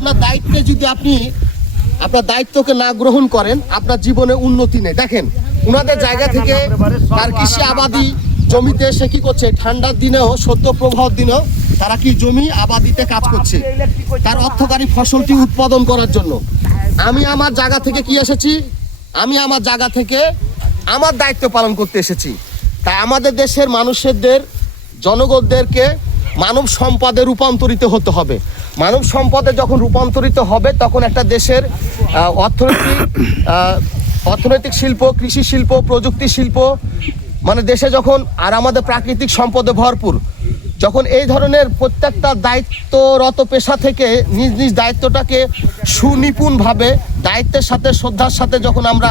আপনার দায়িত্বে যদি আপনি আপনার দায়িত্বকে না গ্রহণ করেন, আপনার জীবনে উন্নতি নেই। দেখেন, উনাদের জায়গা থেকে তার কৃষি আবাদি জমিতে সে কি করছে? ঠান্ডার দিনেও সত্য প্রবাহ দিনেও তারা কি জমি আবাদিতে কাজ করছে? তার অর্থকারী ফসলটি উৎপাদন করার জন্য। আমি আমার জায়গা থেকে কি এসেছি? আমি আমার জায়গা থেকে আমার দায়িত্ব পালন করতে এসেছি। তাই আমাদের দেশের মানুষদের জনগণদেরকে মানব সম্পদে রূপান্তরিত হতে হবে। মানব সম্পদে যখন রূপান্তরিত হবে, তখন একটা দেশের অর্থনৈতিক অর্থনৈতিক শিল্প, কৃষি শিল্প, প্রযুক্তি শিল্প মানে দেশে যখন, আর আমাদের প্রাকৃতিক সম্পদে ভরপুর, যখন এই ধরনের প্রত্যেকটা দায়িত্বরত পেশা থেকে নিজ নিজ দায়িত্বটাকে সুনিপুণভাবে, দায়িত্বের সাথে, শ্রদ্ধার সাথে যখন আমরা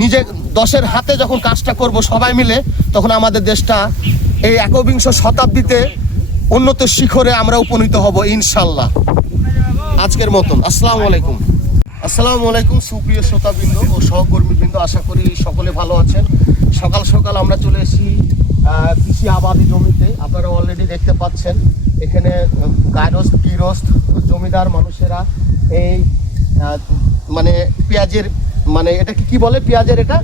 নিজে, দশের হাতে যখন কাজটা করব সবাই মিলে, তখন আমাদের দেশটা এই একবিংশ শতাব্দীতে উন্নত শিখরে আমরা উপনীত হব ইনশাল্লাহ আজকের মতন। আসসালামু আলাইকুম। আসসালামু আলাইকুম সুপ্রিয় শ্রোতাবৃন্দ ও সহকর্মীবৃন্দ। আশা করি সকলে ভালো আছেন। সকাল সকাল আমরা চলে এসেছি কৃষি আবাদি জমিতে। আপনারা অলরেডি দেখতে পাচ্ছেন এখানে গায়রস্ত গৃহস্থ জমিদার মানুষেরা এই মানে পেঁয়াজের মানে এটা কি কি বলে পেঁয়াজের এটা?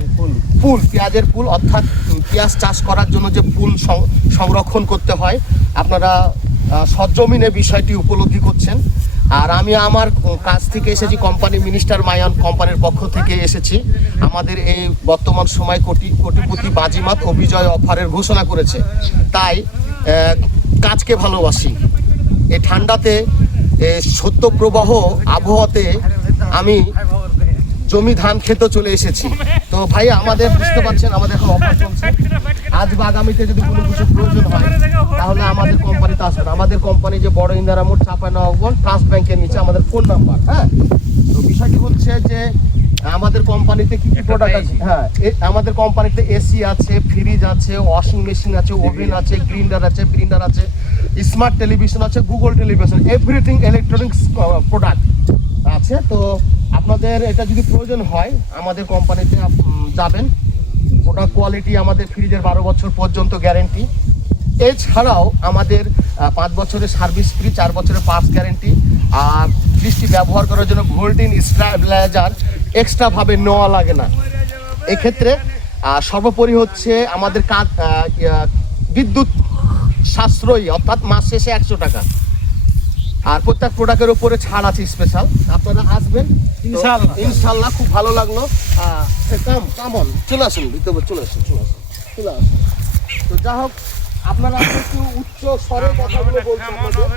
ফুল পেঁয়াজের ফুল অর্থাৎ পেঁয়াজ চাষ করার জন্য যে ফুল সংরক্ষণ করতে হয় আপনারা আহ, সরজমিনে বিষয়টি উপলব্ধি করছেন। আর আমি আমার কাছ থেকে এসেছি কোম্পানি মিনিস্টার মায়ান কোম্পানির পক্ষ থেকে এসেছি। আমাদের এই বর্তমান সময় কোটি কোটিপতি বাজিমাত ও বিজয় অফারের ঘোষণা করেছে। তাই কাজকে ভালোবাসি। এই ঠান্ডাতে সত্য প্রবাহ আবহাওয়াতে আমি জমি ধান খেতে চলে এসেছি। তো ভাই আমাদের বুঝতে পারছেন আমাদের এখন অফার চলছে। আজ বা আগামীতে যদি কোনো কিছু প্রয়োজন হয় তাহলে আমাদের কোম্পানিতে আসবেন। আমাদের কোম্পানি যে বড় ইন্দারা মোড় চাপায় নবাবগঞ্জ ট্রাস্ট ব্যাংকের নিচে আমাদের ফোন নাম্বার হ্যাঁ? তো বিষয়টি হচ্ছে যে আমাদের কোম্পানিতে কি কি প্রোডাক্ট আছে? হ্যাঁ আমাদের কোম্পানিতে এসি আছে ফ্রিজ আছে ওয়াশিং মেশিন আছে ওভেন আছে। গ্রিন্ডার আছে প্রিন্টার আছে স্মার্ট টেলিভিশন আছে Google television everything electronics product আছে। তো আপনাদের এটা যদি প্রয়োজন হয়, আমাদের কোম্পানিতে যাবেন। ওটা কোয়ালিটি আমাদের ফ্রিজের বারো বছর পর্যন্ত গ্যারেন্টি এছাড়াও আমাদের পাঁচ বছরের সার্ভিস ফ্রি চার বছরের পার্টস গ্যারেন্টি আর ফ্রিজটি ব্যবহার করার জন্য ভোল্টিন স্ট্রাবলাইজার এক্সট্রাভাবে নেওয়া লাগে না। এক্ষেত্রে সর্বোপরি হচ্ছে আমাদের কাজ বিদ্যুৎ সাশ্রয়ী, অর্থাৎ মাস শেষে একশো টাকা। আর প্রত্যেক প্রোডাক্টের উপরে ছাড় আছে স্পেশাল আপনারা আসবেন ইনশাআল্লাহ। ইনশাল্লাহ খুব ভালো লাগল। কাম কামন চলে আসুন ভিতরে চলে আসুন চলে আসুন চলে আসুন। তো যা হোক আপনারা একটু উচ্চ স্বরে কথাগুলো বলছেন আমাদের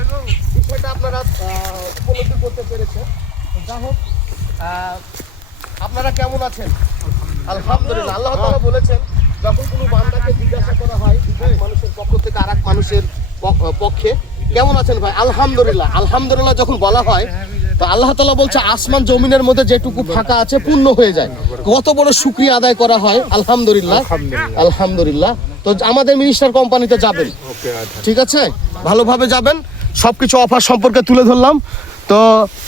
বিষয়টা আপনারা উপলব্ধি করতে পেরেছেন। যা হোক আপনারা কেমন আছেন? আলহামদুলিল্লাহ আল্লাহ তাআলা বলেছেন যখন কোনো বান্দাকে জিজ্ঞাসা করা হয় মানুষের পক্ষ থেকে আরেক মানুষের পক- পক্ষে কেমন আছেন ভাই? আলহামদুলিল্লাহ। আলহামদুলিল্লাহ যখন বলা হয় তো আল্লাহ তালা বলছে আসমান জমিনের মধ্যে যেটুকু ফাঁকা আছে পূর্ণ হয়ে যায়। কত বড় শুক্রিয়া আদায় করা হয় আলহামদুলিল্লাহ। আলহামদুলিল্লাহ। তো আমাদের মিনিস্টার কোম্পানিতে যাবেন। ঠিক আছে? ভালোভাবে যাবেন। সবকিছু অফার সম্পর্কে তুলে ধরলাম। তো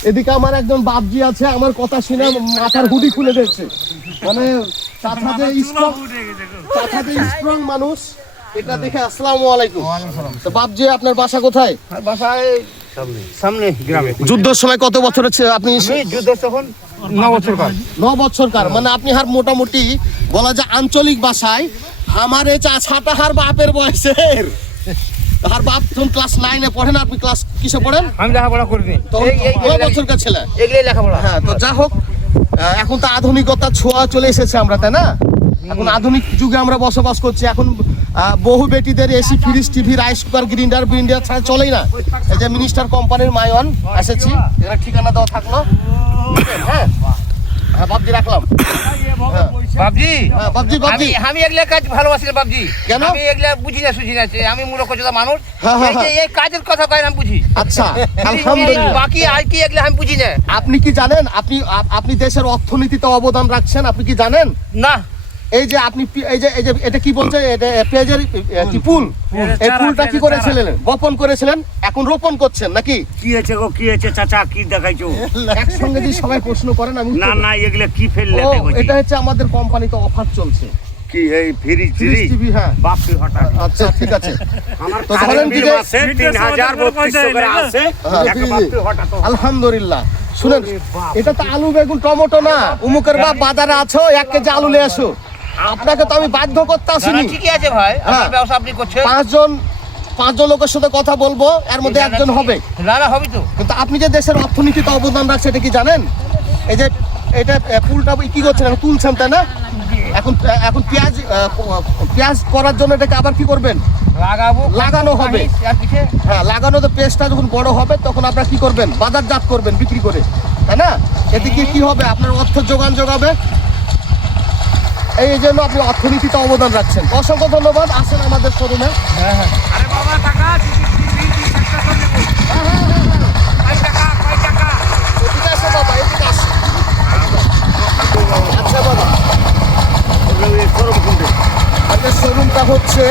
এদিকে আমার একজন বাপজি আছে আমার কথা শুনে মাথার হুডি খুলে দিয়েছে। মানে চাচা যে স্ট্রং চাচা যে স্ট্রং মানুষ। এটা দেখে আসসালামু আলাইকুম। তো বাপজি আপনার বাসা কোথায়? বাসায় সামনে গ্রামে। যুদ্ধের সময় কত বছরের ছে- আপনি তখন বছর বছরকার মানে আপনি হার মোটামুটি বলা যায় আঞ্চলিক ভাষায় আমার এই হার বাপের বয়সের। হার বাপ ক্লাস নাইনে পড়েন আপনি ক্লাস কিসে পড়েন? আমি লেখাপড়া করিনি। তখন বছরকার ছেলে। লেখাপড়া। হ্যাঁ তো যা হোক এখন তো আধুনিকতার ছোঁয়া চলে এসেছে আমরা তাই না? এখন আধুনিক যুগে আমরা বসবাস করছি এখন বহু বেটিদের AC fridge TV rice cooker grinder ব্রিন্ডার ছাড়া চলেই না। এই যে মিনিস্টার কোম্পানির মায়ন এসেছি। এখানে ঠিকানা দেওয়া থাকল। হ্যাঁ। হ্যাঁ বাবজি রাখলাম। হ্যাঁ। বাবজি হ্যাঁ, বাবজি বাবজি আমি আমি এগুলা কাজ ভালোবাসি না বাবজি কেন? আমি এগুলা বুঝি না সুঝি না আমি মূলক কথা মানুষ। হ্যাঁ, এই কাজের কথা কয় আমি বুঝি। আচ্ছা আলহামদুলিল্লাহ। বাকি আর কি এগুলা আমি বুঝি না। আপনি কি জানেন? আপনি আপনি দেশের অর্থনীতিতে অবদান রাখছেন আপনি কি জানেন? না। এই যে আপনি এই যে এই যে এটা কি বলছে? এটা পেঁয়াজের কি ফুল। এই ফুলটা কি করেছিলেন? বপন করেছিলেন এখন রোপণ করছেন নাকি? কি হয়েছে গো কি হয়েছে চাচা? কি দেখাইছো? একসঙ্গে যদি সবাই প্রশ্ন করেন আমি না না এগুলা কি ফেললে ও, এটা হচ্ছে আমাদের কোম্পানিতে অফার চলছে। কি এই টিভি? হ্যাঁ। বাপরে হঠাৎ। আচ্ছা ঠিক আছে। আমার তো ধরেন কি বত্রিশশো করে আছে। হ্যাঁ। বাপরে হঠাৎ আলহামদুলিল্লাহ। শুনেন এটা তো আলু বেগুন টমেটো না। উমুকের বাপ বাজারে আছো এক কেজি আলু নিয়ে আসো। আপনাকে তো আমি বাধ্য করতে আসিনি। ঠিকই আছে ভাই হ্যাঁ। আপনার ব্যবসা আপনি করছেন। পাঁচজন পাঁচজন লোকের সাথে কথা বলব এর মধ্যে একজন হবে। না না হবি তো। কিন্তু আপনি যে দেশের অর্থনীতিতে অবদান রাখছে এটা কি জানেন? এই যে এটা পুলটা কি করছেন এখন তুলছেন তাই না? এখন এখন পেঁয়াজ পেঁয়াজ করার জন্য এটাকে আবার কি করবেন? লাগাবো। লাগানো হবে। হ্যাঁ লাগানো তো পেস্টটা যখন বড় হবে তখন আপনারা কি করবেন? বাজারজাত করবেন বিক্রি করে তাই না? এতে কি কি হবে? আপনার অর্থ যোগান যোগাবে। এই জন্য আপনি অর্থনীতিতে অবদান রাখছেন। অসংখ্য ধন্যবাদ আসেন আমাদের শোরুমে। আরে বাবা টাকা টাকা এদিকে আসো বাবা আচ্ছা শোরুমটা হচ্ছে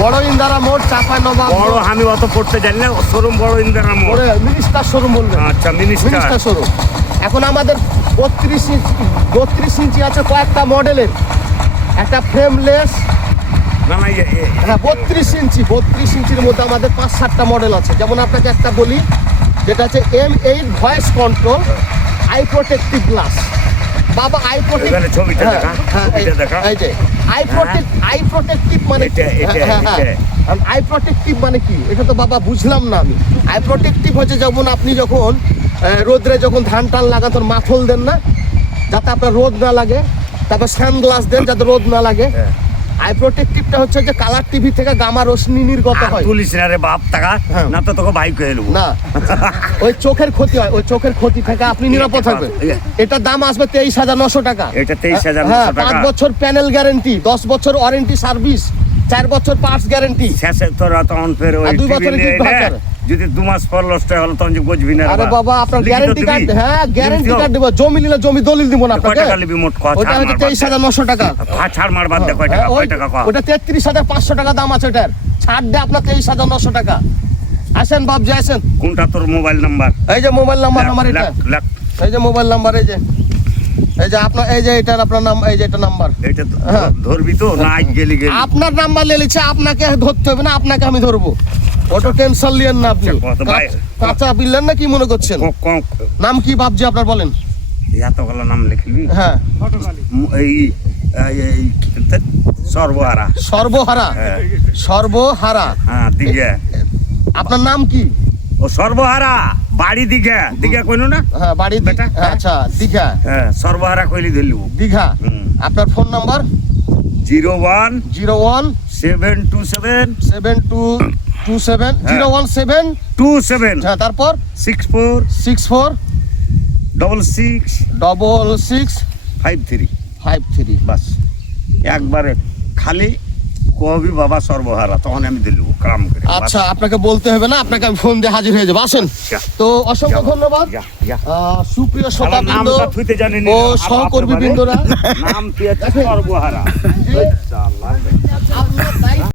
বড় ইন্দারা মোড় চাপাই নবাব বড় আমি অত পড়তে জানি না শোরুম বড় ইন্দিরা মোড়। বড় মিনিস্টার শোরুম বলবেন আচ্ছা মিনিস্টার শোরুম। এখন আমাদের বত্রিশ ইঞ্চি বত্রিশ ইঞ্চি আছে কয়েকটা মডেলের। একটা ফ্রেমলেস হ্যাঁ বত্রিশ ইঞ্চি বত্রিশ ইঞ্চির মধ্যে আমাদের পাঁচ সাতটা মডেল আছে। যেমন আপনাকে একটা বলি যেটা হচ্ছে M eight voice control eye protective glass বাবা আই প্রোটেক্ট ছবিটা দেখা, এই যে আই প্রোটেক্ট আই প্রোটেক্টিভ মানে কি? এটা, এটা, হ্যাঁ, হ্যাঁ, হ্যাঁ। আই প্রোটেক্টিভ মানে কি? এটা তো বাবা বুঝলাম না আমি। আই প্রোটেক্টিভ হচ্ছে যেমন আপনি যখন রোদ্রে যখন ধান টান লাগান তখন মাথল দেন না যাতে আপনার রোদ না লাগে। তারপর সানগ্লাস দেন যাতে রোদ না লাগে। হ্যাঁ। আই প্রোটেক্টিভটা হচ্ছে যে কালার টিভি থেকে গামা রশ্মি নির্গত হয়। তুলিস না রে বাপ টাকা হ্যাঁ। না তো তোকে বাইক হয়ে নেব না। ওই চোখের ক্ষতি হয় ওই চোখের ক্ষতি থেকে আপনি নিরাপদ থাকবেন। এটার দাম আসবে তেইশ হাজার নশো টাকা। এটা 23,900 হ্যাঁ টাকা। পাঁচ বছর প্যানেল গ্যারেন্টি দশ বছর ওয়ারেন্টি সার্ভিস চার বছর পার্টস গ্যারেন্টি শেষে তোরা তখন ফের ওই দুই বছরের যদি দু মাস পর লস্ট হলো তখন যে বুঝবি না আরে বাবা আপনার গ্যারেন্টি? কার্ড হ্যাঁ গ্যারেন্টি? কার্ড দেবো। জমি নিলে জমি দলিল দিব না কয় আপনাকে। টাকা নিবি মোট কথা ওটা হচ্ছে তেইশ হাজার নশো টাকা। ছাড় মার বাদ দে কয় টাকা হ্যাঁ, কয় টাকা কয়? ওটা তেত্রিশ হাজার পাঁচশো টাকা দাম আছে ওটার ছাড় দেয় আপনার তেইশ হাজার নশো টাকা। আসেন বাবজি আসেন। কোনটা তোর মোবাইল নাম্বার এই যে মোবাইল নাম্বার আমার এটা। এই যে মোবাইল নাম্বার এই যে। এই যে আপনার এই যে এটার আপনার নাম এই যে এটা নাম্বার এটা হ্যাঁ। ধরবি তো না গেলি গেলি। আপনার নাম্বার নিয়ে নিচ্ছে আপনাকে ধরতে হবে না আপনাকে আমি ধরবো। ওটা টেনশন লিয়েন না আপনি। আচ্ছা? কাঁচ- বিললেন না কি মনে করছেন? নাম কি ভাবছি আপনার বলেন। এতগুলো নাম লিখলি? হ্যাঁ। এই এই- এই সর্বহারা। সর্বহারা। হ্যাঁ। সর্বহারা। হ্যাঁ দিঘা। আপনার নাম কি? ও সর্বহারা বাড়ি দিঘা। দিঘা কইনো না? হ্যাঁ বাড়ি বেটা, হ্যাঁ। আচ্ছা দীঘা। হ্যাঁ সর্বহারা কইলি ধরলি দীঘা। আপনার phone number? Zero one zero one seven two seven seven two two seven zero one seven two seven হ্যাঁ তারপর? Six four six four double six double six five three five three বাস। একবারে খালি কবি বাবা সর্বহারা তখন আমি দিলু কাম করে। আচ্ছা আপনাকে বলতে হবে না আপনাকে আমি ফোন দিয়ে হাজির হয়ে যাব। আসেন। তো অসংখ্য ধন্যবাদ। সুপ্রিয় শ্রোতাবৃন্দ। ও সহকর্মী বৃন্দরা নাম সর্বহারা।